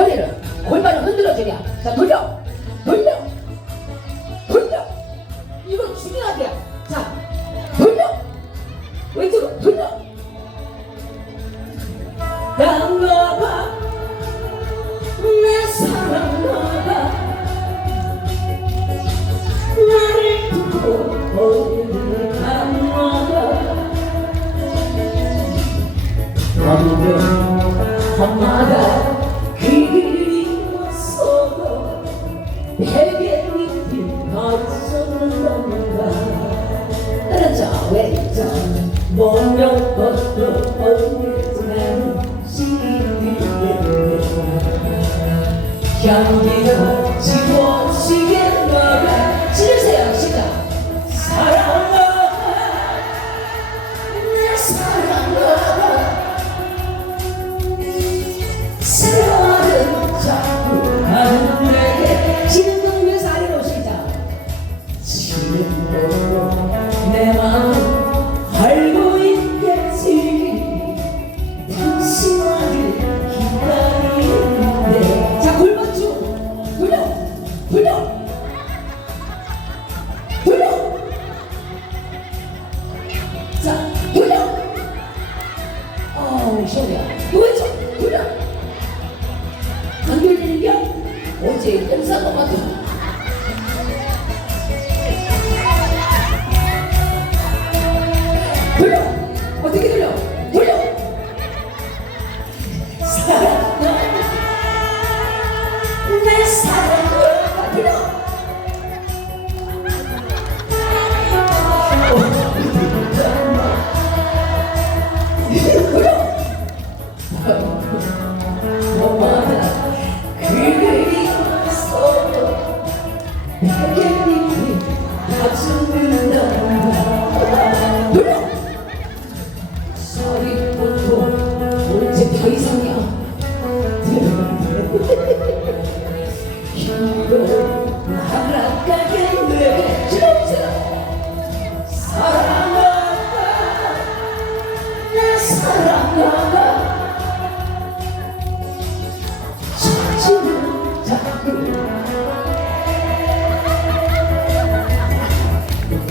허리를 골반을 흔들어주냐? 자 돌려. 돌려. 돌려. 이거 중요하게 자 돌려. 왼쪽으로 돌려. 나가봐 내 사랑 나가 나를 두고 어디를 가나가. 어느 밤마 그렇죠 향기로 지워지게 너를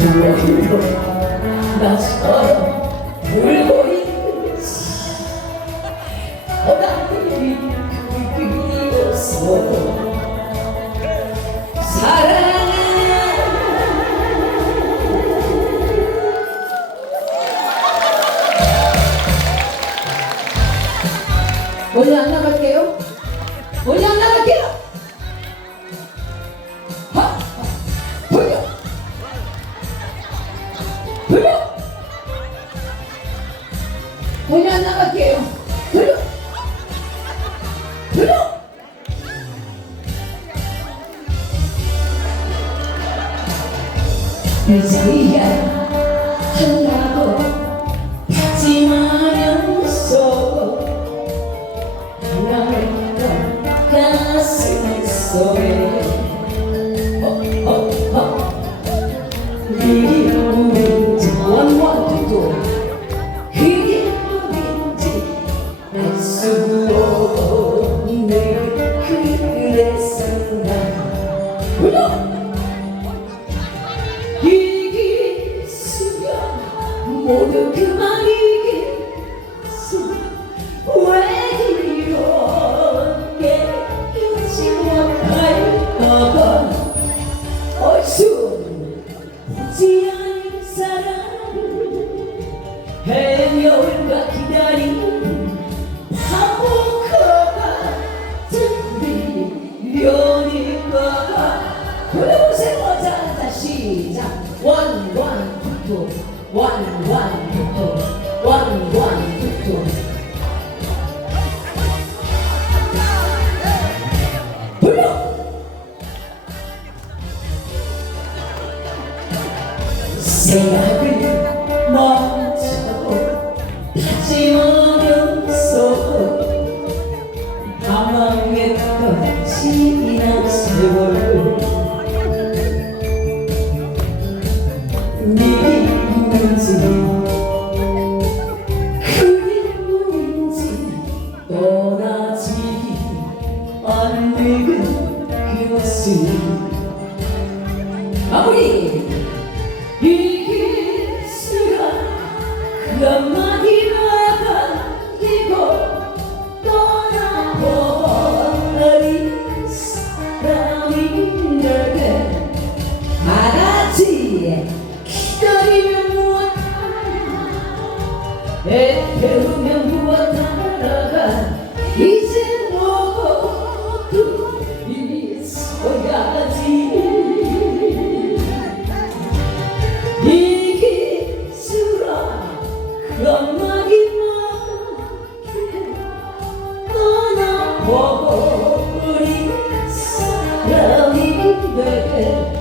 울고 어단들이 그리워서 사랑해 멀리 안 나갈게요? 멀리 멀리 안 나갈게요. 돌려? 돌려? 이제야 한다고 마면서 나의 가슴 속에 어, 어, 어. 모두 그만 이기수 왜 이렇게 잊지 못할까봐 얼쑤 오지 않은 사람 해녀가 기다린 바보 같은 미련일까봐 불러보세요 자, 자 시작. 원원 투투 생각을 멈춰 하지 않으면서 가망했던 지난 세월 네게 없으면 아무리! 이길 수가 그 한마디만 남기고 떠나버린 사람이 내게 바라지 기다리면 무엇하나 애태우면 무엇하나가 对